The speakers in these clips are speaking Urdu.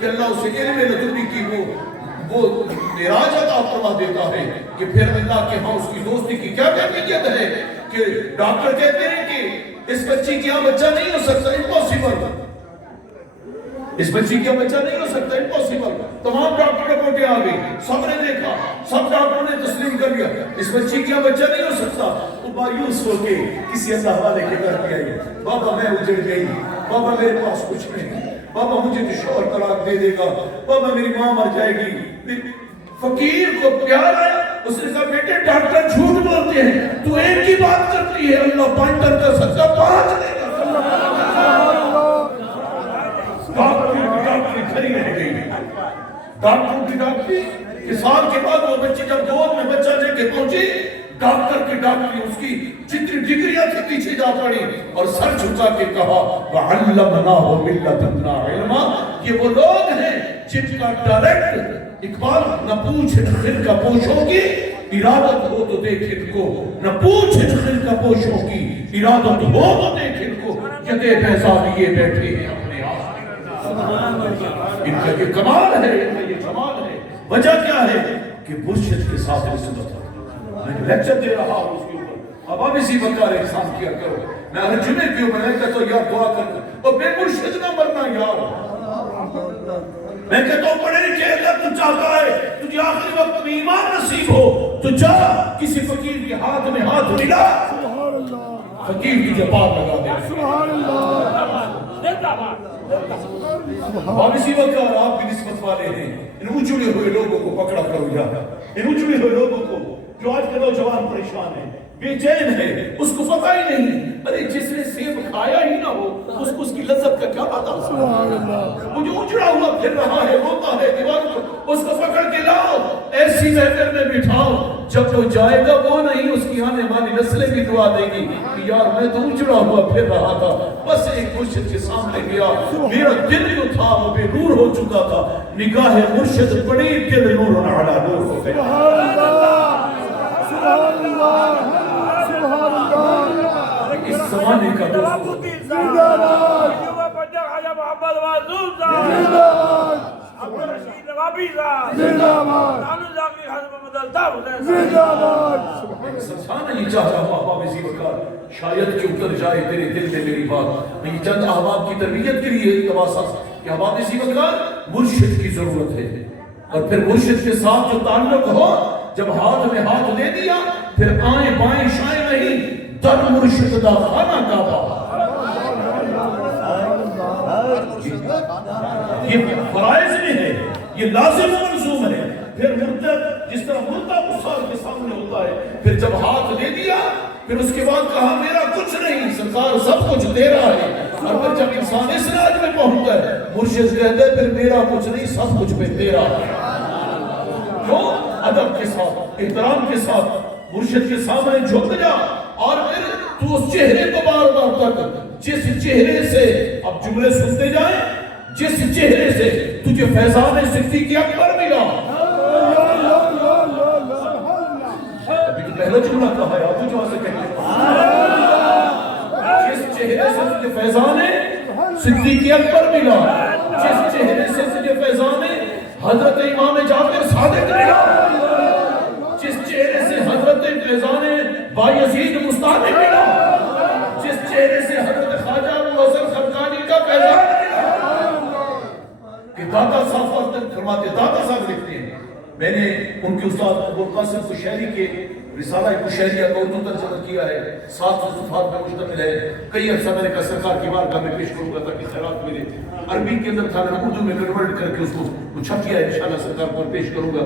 کہ اللہ اسے علم لدنی کی وہ معراج عطا فرما دیتا ہے کہ پھر اللہ کے ہاں اس کی دوستی کی کیا کیفیت ہے کہ ڈاکٹر کہتے ہیں کہ اس بچی کی یہاں بچہ نہیں ہو سکتا، امپاسبل، اس بچی کا بچہ نہیں ہو سکتا، امپاسبل۔ تمام ڈاکٹر رپورٹیں آ گئی، سب نے دیکھا، سب ڈاکٹروں نے تسلیم کر لیا اس بچی کا بچہ نہیں ہو سکتا۔ وہ مایوس ہو کے کسی اللہ والے کے گھر پہ آئی، بابا میں اجڑ گئی، بابا میرے پاس کچھ نہیں، بابا مجھے تو شوہر طلاق دے دے گا، بابا میری ماں مر جائے گی۔ فقیر کو پیار آیا، اس نے کہا بیٹے ڈاکٹر جھوٹ بولتے ہیں، تو ایک کی بات کرتی ہے، اللہ 5 ٹن کا صدقہ 5 دے گا۔ ڈاکٹری کھڑی رہ گئی، ڈاکٹر کی ڈاکٹری کہ سال کے بعد وہ بچی جب گود میں بچہ لے کے پہنچی، ڈاکٹر کی ڈاکٹری اس کی جتنی ڈگریاں تھی پیچھے جا پڑی اور سر جھکا کے کہا وَعَلَّمْنَاهُ مِن لَدُنَّا عِلْمًا۔ یہ وہ لوگ ہیں جن کا ڈائریکٹ اقبال نہ پوچھ خر کا پوش ہوگی ارادت ہو تو دیکھ ان کو، نہ پوچھ خر کا پوش ہوگی ارادت ہو تو دیکھ ان کو، یدے پیسہ لیے بیٹھے ہیں اپنے آپ۔ ان کا یہ کمال ہے، ان کا یہ جمال ہے۔ وجہ کیا ہے کہ مرشد کے ساتھ نسبت ہے۔ میں لیکچر دے رہا ہوں اس کے اوپر، اب اسی وقار احسان کیا کرو۔ میں ہر جمعے کے اوپر میں کہتا ہوں یار دعا کر اور بے مرشد نہ مرنا یار۔ میں کہتا ہوں پڑھے لکھے اگر تو چاہتا ہے تجھے آخری وقت میں ایمان نصیب ہو تو جا کسی فقیر کے ہاتھ میں ہاتھ ملا، فقیر کی جباب لگا دے۔ سبحان اللہ۔ اب اسی وقت آپ کی نسبت والے ہیں، ان اجڑے ہوئے لوگوں کو پکڑا کرو جا، ان اجڑے ہوئے لوگوں کو جو آج کے نوجوان پریشان ہیں، بے چین ہے، اس کو پتہ ہی نہیں، ارے جس نے سیب کھایا ہی نہ ہو اس کو اس کی لذت کا کیا پتا؟ وہ جو اجڑا ہوا پھر رہا ہے، روتا ہے دیوار کو، اس کو پکڑ کے لاؤ، ایسی محفل میں بٹھاؤ، جب وہ جائے گا وہ نہیں، اس کی آنے والی نسلیں بھی دعا دیں گی کہ یار میں تو اجڑا ہوا پھر رہا تھا، بس ایک مرشد کے سامنے گیا، میرا دل جو تھا وہ بے نور ہو چکا تھا، نگاہ مرشد پڑی، دل نور علی نور ہو گیا۔ سبحان اللہ، سبحان اللہ۔ اس زمانے کا دوست زندہ باد، محمد معصوم صاحب زندہ باد، عبدالرشید نوابی صاحب زندہ باد، نانو زاکی حضرت محمد الطاف حسین زندہ باد۔ سبحان نہیں چاہ رہا ہوں احباب اسی وقت شاید کہ اتر جائے تیرے دل میں میری بات، میں یہ چند احباب کی تربیت کے لیے تواسا کہ احباب اسی وقت مرشد کی ضرورت ہے، اور پھر مرشد کے ساتھ جو تعلق ہو، جب ہاتھ میں ہاتھ دے دیا پھر آئیں بائیں شائیں نہیں، در مرشد دا خانہ کعبہ۔ یہ فرائض میں ہے، یہ لازم و ملزوم ہے۔ پھر مرتد جس طرح مردہ مصار کے سامنے ہوتا ہے، پھر جب ہاتھ دے دیا پھر اس کے بعد کہا میرا کچھ نہیں، سرکار سب کچھ دے رہا ہے، اور پھر جب انسان اس راج میں پہنچتا ہے مرشد کہتا ہے پھر میرا کچھ نہیں، سب کچھ میں دے رہا ہے۔ کیوں؟ ادب کے ساتھ، احترام کے ساتھ مرشد کے سامنے جھک جا، اور پھر تو اس چہرے کو بار بار تک، جس چہرے سے اب جملے سنتے جائیں، جس چہرے سے تجھے فیضان صدیق اکبر ملا، ابھی تو پہلا جملہ کہا ہے، اب جو سے کہتے جس چہرے سے تجھے فیضان صدیق اکبر ملا، جس چہرے سے تجھے فیضان حضرت امام جعفر صادق ملا، جس چہرے سے حضرت فیضان بایزید مستعمل ملا، جس چہرے سے حضرت خواجہ ابوالحسن خرقانی کا فیضان ملا، کہ داتا صاحب فرماتے، داتا صاحب لکھتے ہیں، میں نے ان کے استاد ابوالقاسم قشیری کے رسالہ قشیریہ کا اردو ترجمہ کیا ہے، 700 صفحات پر مشتمل ہے، کئی عرصہ میں نے کہا سرکار کی بارگاہ میں پیش کروں گا تاکہ خیرات ملے، عربی کے اندر تھا، میں اردو میں کنورٹ کر کے اس کو چھپ کیا ہے، انشاءاللہ سرکار کو پیش کروں گا۔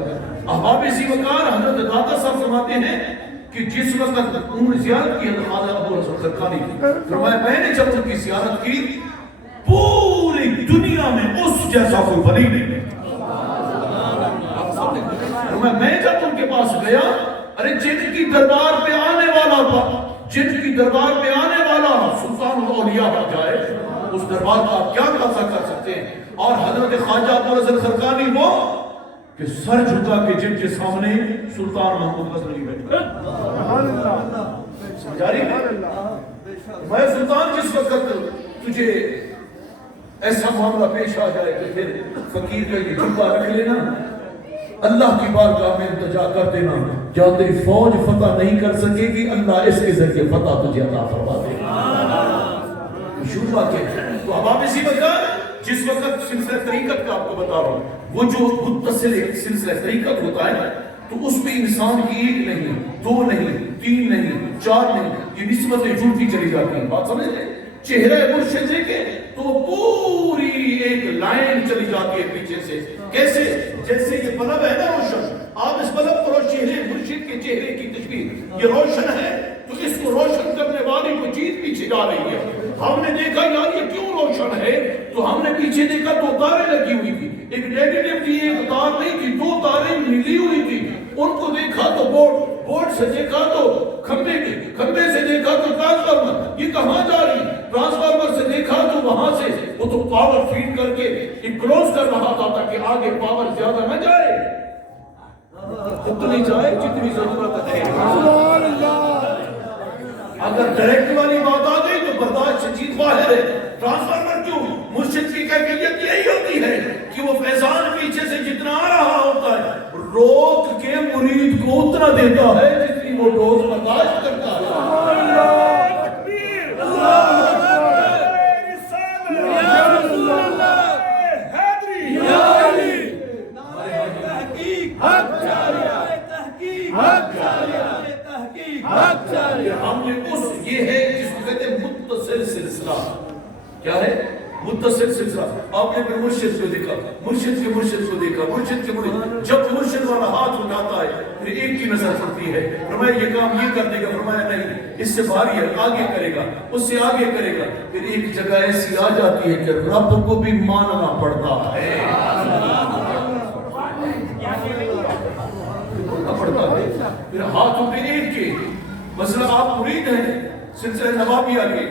احباب ذی وقار حضرت داتا صاحب فرماتے ہیں کہ جس وقت انہوں نے زیارت کی حضرت خواجہ ابوالحسن خرقانی کی، فرمایا میں نے جب ان کی زیارت کی پوری دنیا میں اس جیسا کوئی ولی نہیں، فرمایا میں جب ان کے پاس گیا، ارے جن کی دربار پہ آنے والا تھا، جن کی دربار پہ آنے والا سلطان الاولیاء ہو جائے، اس دربار کا آپ کیا قبضہ کر سکتے ہیں؟ اور حضرت خواجہ ابوالحسن خرقانی وہ کہ سر جھکا کے جن کے سامنے سلطان محمود غزنوی بیٹھا، سمجھا رہی ہے؟ میں سلطان جس وقت تجھے ایسا معاملہ پیش آ جائے کہ پھر فقیر کا یہ جبہ رکھ لینا، اللہ کی بارگاہ میں التجا کر دینا، جہاں تیری فوج فتح نہیں کر سکے گی اللہ اس کے ذریعے فتح تجھے عطا فرما دے گا۔ مشہور بات ہے۔ تو اب آپ اسی وقت جس وقت سلسلہ طریقت کا آپ کو بتا رہا ہوں، وہ جو متصل سلسلہ طریقت ہوتا ہے تو اس میں انسان کی ایک نہیں، دو نہیں، تین نہیں، چار نہیں، یہ نسبتیں جڑتی چلی جاتی ہیں۔ بات سمجھ لیں، چہرہ مرشد دیکھیں تو پوری ایک لائن چلی جاتی ہے پیچھے سے۔ کیسے؟ جیسے یہ بلب ہے نا روشن، آپ اس بلب کو چہرے مرشد کے چہرے کی تشبیہ، یہ روشن ہے تو اس کو روشن کرنے والی کو چیز پیچھے جا رہی ہے۔ ہم نے دیکھا یار یہ کیوں روشن ہے، تو ہم نے پیچھے دیکھا دو تاریں لگی ہوئی تھی، ایک نیگیٹو تھی ایک تار نہیں تھی، دو تاریں ملی ہوئی تھی۔ ان کو دیکھا تو بورڈ سے دیکھا تو کھمبے سے دیکھا تو ٹرانسفارمر، یہ کہاں جا رہی؟ ٹرانسفارمر سے دیکھا تو وہاں سے وہ تو پاور فیڈ کر کے کلوز کر رہا تھا تاکہ آگے پاور زیادہ نہ جائے، اتنی جائے جتنی ضرورت ہے۔ سبحان اللہ۔ اگر ڈائریکٹ والی بات آ گئی تو برداشت سے چیز باہر ہے۔ ٹرانسفارمر کیوں؟ مرشد کی کیفیت یہی ہوتی ہے کہ وہ فیضان پیچھے سے جتنا آ رہا ہوتا ہے روک کے مرید کو اتنا دیتا ہے جتنی وہ ڈوز برداشت کرتا ہے۔ اللہ تکبیر، اللہ ہم نے اس یہ ہے جس کو کہتے ہیں متصل سلسلہ۔ کیا ہے؟ متصل سلسلہ۔ آپ نے پھر مرشد کو دیکھا، مرشد کے مرشد کو دیکھا، مرشد کے مرشد، جب مرشد والا ہاتھ اٹھاتا ہے پھر ایک کی نظر پڑتی ہے، فرمایا یہ کام یہ کر دے گا، فرمایا نہیں اس سے بھاری ہے آگے کرے گا، اس سے آگے کرے گا۔ پھر ایک جگہ ایسی آ جاتی ہے کہ رب کو بھی ماننا پڑتا ہے، پھر ہاتھ اٹھے ایک کے۔ مثلا آپ مرید ہیں سلسلہ نوابی آگے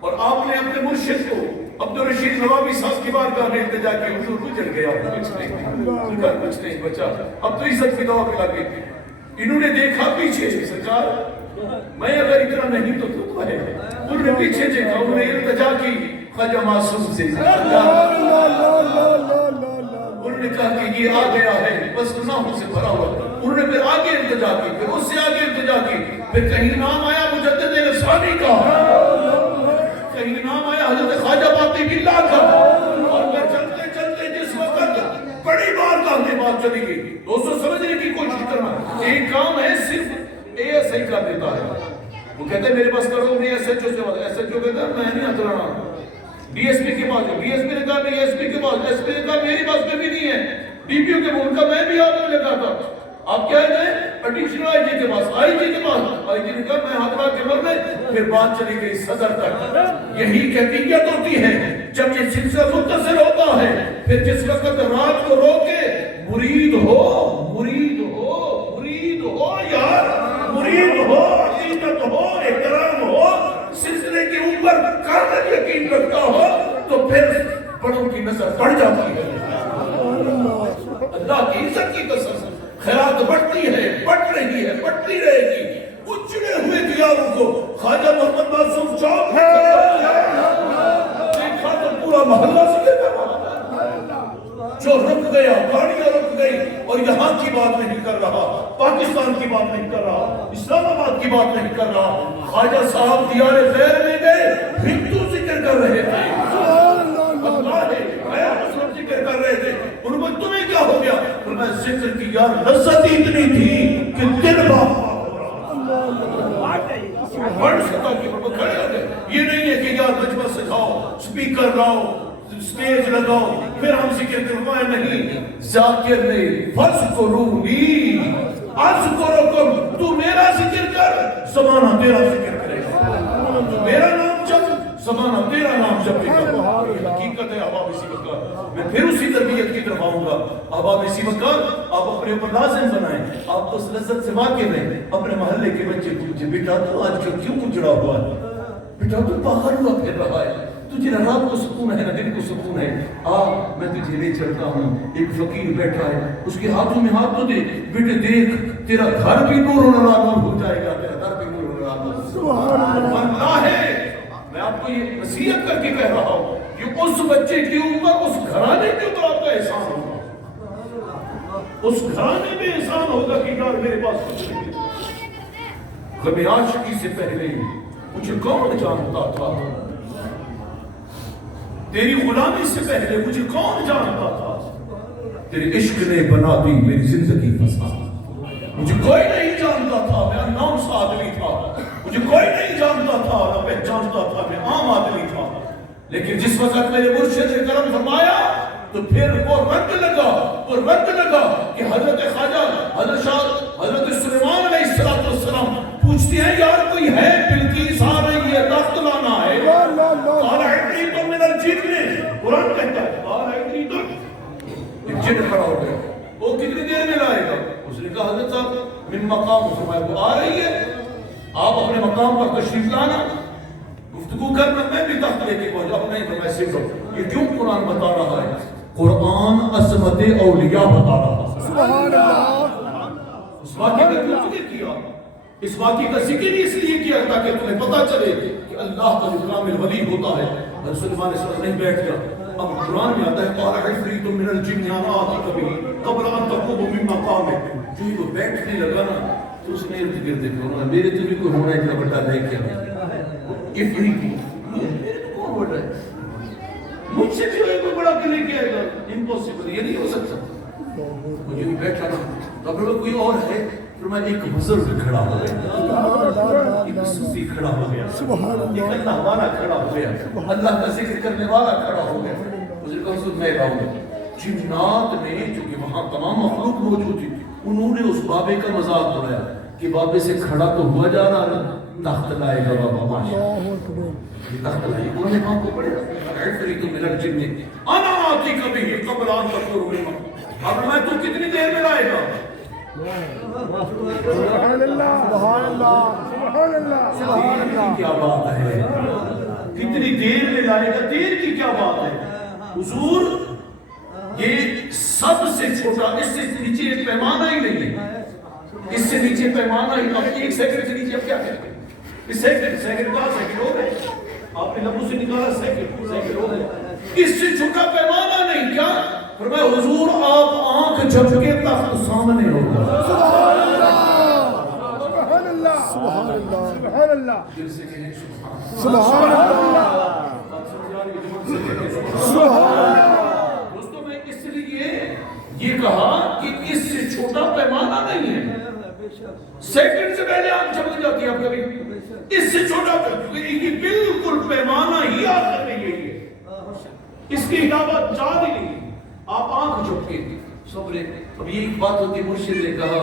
اور آپ نے اپنے مرشد کو عبدالرشید نوابی صاحب کی بارگاہ میں التجا کی، حضور گزر گیا کچھ نہیں بچا، اب تو عزت کی دعا پہ لگے۔ انہوں نے دیکھا پیچھے سے، سرکار میں اگر اتنا نہیں تو تو ہے۔ انہوں نے پیچھے دیکھا، انہوں نے التجا کی خواجہ معصوم سے، انہوں نے کہا کہ یہ آ گیا ہے بس گناہوں سے بھرا ہوا۔ انہوں نے پھر آگے التجا کی، پھر اس سے آگے التجا کی، پھر کہیں نام آیا مجدد رسانی کا، کہیں نام آیا حضرت خواجہ باقی باللہ کا، اور پھر چلتے چلتے جس وقت بڑی بارگاہ میں بات چلی گئی۔ دوستو سمجھنے کی کوشش کرنا، ایک کام ہے صرف اے ایس آئی کر دیتا ہے، وہ کہتے ہیں میرے پاس کرو، نہیں ایس ایچ او سے بات، ایس ایچ او کہتا ہے میں نہیں ہاتھ لانا، ڈی ایس پی کے پاس ہے، ڈی ایس پی نے کہا نہیں ایس پی کے پاس، ایس پی نے کہا میری پاس میں بھی نہیں ہے، ڈی پی او کے ملک کا میں بھی ہاتھ میں لگا تھا۔ آپ کیا ہے ایڈیشنل آئی جی کے پاس، آئی جی کے پاس، آئی جی نے کہا میں ہاتھ لگا کے مر میں، پھر بات چلی گئی صدر تک۔ یہی کیفیت ہوتی ہے جب یہ سلسلہ متصل ہوتا ہے، پھر جس وقت رات کو رو کے مرید ہو مرید ہو مرید ہو یار، مرید ہو، عقیدت ہو، احترام ہو، سلسلے کے اوپر کامل یقین رکھتا ہو تو پھر بڑوں کی نظر پڑ جاتی ہے۔ اللہ کی عزت کی قسم خیرات بڑھتی ہے، بڑھ رہی ہے، بڑھتی رہے گی۔ اجڑے ہوئے دیاروں کو خواجہ محمد معصوم چوک میں دیکھا تو پورا محلہ ذکر کر رہا تھا، جو رک گیا، گاڑیاں رک گئی، اور یہاں کی بات نہیں کر رہا، پاکستان کی بات نہیں کر رہا، اسلام آباد کی بات نہیں کر رہا، خواجہ صاحب دیار غیر میں گئے، ہندو ذکر کر رہے تھے، اللہ ہے غیر مسلم ذکر کر رہے تھے۔ انہوں نے تمہیں کیا ہو گیا؟ میں ذکر کی یار لذت اتنی تھی کہ دل باپ بڑھ سکتا کہ وہ کھڑے ہو گئے۔ یہ نہیں ہے کہ یار مجمع سکھاؤ، سپیکر لاؤ، سٹیج لگاؤ پھر ہم ذکر کروایا، نہیں، ذاکر نے فذکرونی اذکرکم، تو میرا ذکر کر زمانہ تیرا ذکر کرے گا، میرا نام جب زمانہ تیرا نام جب گا۔ حقیقت ہے احباب اسی وقت میں پھر اسی تربیت کی طرف آؤں گا۔ احباب اسی وقت آپ اپنے اوپر لازم بنائیں، آپ تو اس لذت سے واقف ہیں۔ اپنے محلے کے بچے پوچھے بیٹا تو آج کل کیوں اجڑا ہوا ہے؟ بیٹا تو باہر ہوا پھر رہا ہے، تجھے نہ رات کو سکون ہے نہ دن کو سکون ہے، میں تجھے لے چلتا ہوں۔ ایک فقیر بیٹھا ہے، اس کے ہاتھوں میں ہاتھ تو دے، بیٹے دیکھ تیرا گھر بھی نور و نور ہو جائے گا، تیرا گھر بھی نور و نور۔ اللہ ہے، میں آپ کو یہ نصیحت کر کے کہہ رہا ہوں، یہ اس بچے کے اوپر اس گھرانے کے اوپر آپ کا احسان ہوگا، اس گھرانے میں احسان ہوگا کہ یار میرے پاس کچھ نہیں ہے۔ کبھی عاشقی سے پہلے مجھے کون جانتا تھا، تیری غلامی سے پہلے مجھے کون جانتا تھا، تیرے عشق نے بنا دی میری زندگی فساد۔ مجھے کوئی نہیں جانتا تھا، میں اننون سا آدمی تھا، مجھے کوئی نہیں جانتا تھا، نہ پہچانتا تھا، میں عام آدمی تھا، لیکن جس وقت میرے مرشد نے کرم فرمایا تو پھر وہ رنگ لگا کہ حضرت خواجہ حضرت سلیمان علیہ السلام پوچھتے ہیں یار کوئی ہے بلقیس آ رہی ہے تخت لانا ہے، قال عفریت من الجن، قرآن کہتا ہے قال عفریت، ایک جن کھڑا ہو گیا، وہ کتنی دیر میں لائے گا؟ اس نے کہا حضرت صاحب من مقام، فرمایا وہ آ رہی ہے، آپ اپنے مقام پر تشریف لانا، گفتگو کرنا، میں بھی تخت لے کے پہنچا، اب نہیں فرمایا سمجھو یہ کیوں قرآن بتا رہا ہے؟ قرآن عصمت اولیاء بتا رہا ہے۔ سبحان اللہ۔ اس واقعے کا کیوں ذکر کیا؟ اس واقعے کا ذکر اس لیے کیا تاکہ تمہیں پتا چلے کہ اللہ کا جو کامل ولی ہوتا ہے، حضرت سلیمان علیہ السلام نہیں بیٹھ گیا، اب قرآن میں آتا ہے قال عفریت من الجن انا آتیک بہ قبل ان تقوم من مقامک، جو ہی وہ بیٹھنے لگا نا تو اس نے ارد گرد دیکھا، میرے تو بھی کوئی ہونا اتنا بڑا نہیں کیا، عفریت میرے تو کون بڑا ہے، مجھ سے جو ہے کوئی بڑا کلے کیا ہے، امپوسیبل، یہ نہیں ہو سکتا، مجھے بھی بیٹھا نا تو پھر کوئی اور ہے، پھر میں ایک بزرگ کھڑا ہو گیا، ایک صوفی کھڑا ہو گیا، ایک اللہ والا کھڑا ہو گیا، اللہ کا ذکر کرنے والا کھڑا ہو گیا، بزرگ کا حضور میں لاؤں گا۔ جنات نے جو کہ وہاں تمام مخلوق موجود تھی، انہوں نے اس بابے کا مذاق اڑایا کہ بابے سے کھڑا تو ہوا جا رہا ہے، تخت لائے گا بابا ماشاءاللہ، یہ تخت لائے گا، انہوں نے وہاں کو پڑھا عفریت من الجن انا آتیک بہ قبل ان تقوم من مقامک، اب میں تو کتنی دیر میں لائے گا؟ سبحان اللہ سبحان اللہ سبحان اللہ سبحان اللہ، کیا بات ہے، کتنی دیر میں لائے گا، دیر کی کیا بات ہے حضور، یہ سب سے چھوٹا، اس سے نیچے ایک پیمانہ ہی نہیں ہے، اس سے نیچے پیمانہ ہی، اب ایک سیکنڈ سے نیچے اب کیا کہتے ہیں، اس سیکنڈ کا سیکنڈ ہو گئے، آپ نے لبوں سے نکالا سیکنڈ ہو گئے، اس سے چھوٹا پیمانہ نہیں، کیا فرمایا حضور آپ آنکھ جھپکے تخت سامنے ہوگا، سبحان اللہ سبحان اللہ سبحان اللہ دل سے کہیں سبحان اللہ سبحان اللہ۔ دوستوں میں اس لیے یہ کہا کہ اس سے چھوٹا پیمانہ نہیں ہے، سیکنڈ سے پہلے آپ جھپک جاتی ہیں، آپ کبھی اس سے چھوٹا یہ بالکل پیمانہ ہی آخر میں یہی ہے، اس کی علاوہ جان ہی نہیں، آپ آنکھ جھپکے صبرے۔ اب یہ ایک بات ہوتی، مرشد نے کہا،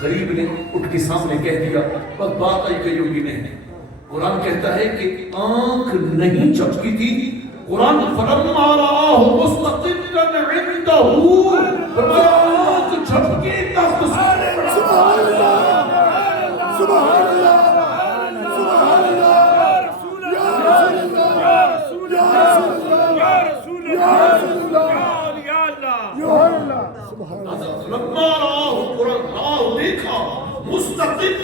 غریب نے اٹھ کے سامنے کہہ دیا، بس بات آئی کہی ہوگی نہیں، قرآن کہتا ہے کہ آنکھ نہیں جھپکی تھی، قرآن فلما رآہ مستقرا عنده، آنکھ جھپکے تخت سامنے پڑا، سبحان اللہ سبحان اللہ سبحان اللہ، یا رسول اللہ یا رسول اللہ یا رسول اللہ یا اللہ یا اللہ، سبحان اللہ۔ فلما رآہ، قرآن رآہ دیکھا، مستقل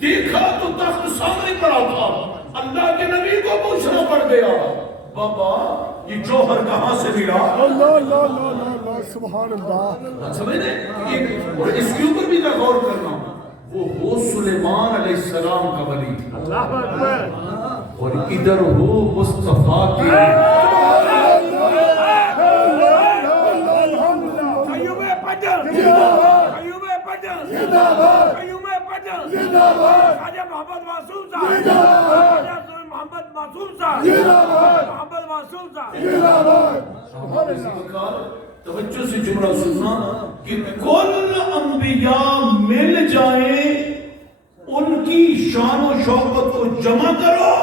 دیکھا تو تخت سامنے پڑا تھا، اللہ کے نبی کو پوچھنا پڑ گیا، بابا یہ جوہر کہاں سے ملا؟ اللہ اللہ اللہ اللہ سبحان اللہ۔ سمجھے اور اس کے اوپر بھی میں غور کرنا، وہ ہو سلیمان علیہ السلام کا ولی، اللہ اکبر، اور ادھر ہو مصطفیٰ کی، قیوم پجر قیوم پجر قیوم پجر زندہ باد، خواجہ محمد معصوم صاحب زندہ باد، خواجہ محمد معصوم صاحب زندہ باد، محمد معصوم صاحب زندہ باد۔ توجہ سے جملہ سننا کہ کل انبیاء مل جائیں، ان کی شان و شوقت کو جمع کرو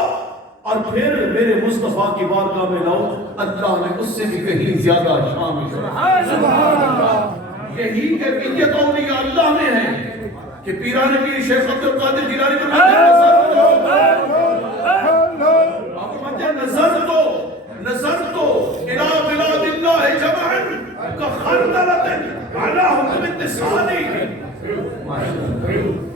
اور پھر میرے مصطفیٰ کی بارگاہ میں لاؤ، اللہ نے اس سے بھی کہیں زیادہ شان و شوقت، سبحان اللہ۔ یہی کیفیت اولیاء اللہ میں ہے کہ پیران پیر شیخ عبد القادر جیلانی کو نظر تو الى بلاد اللہ جمعا کخردلۃ علی حکم اتصالی، Hey,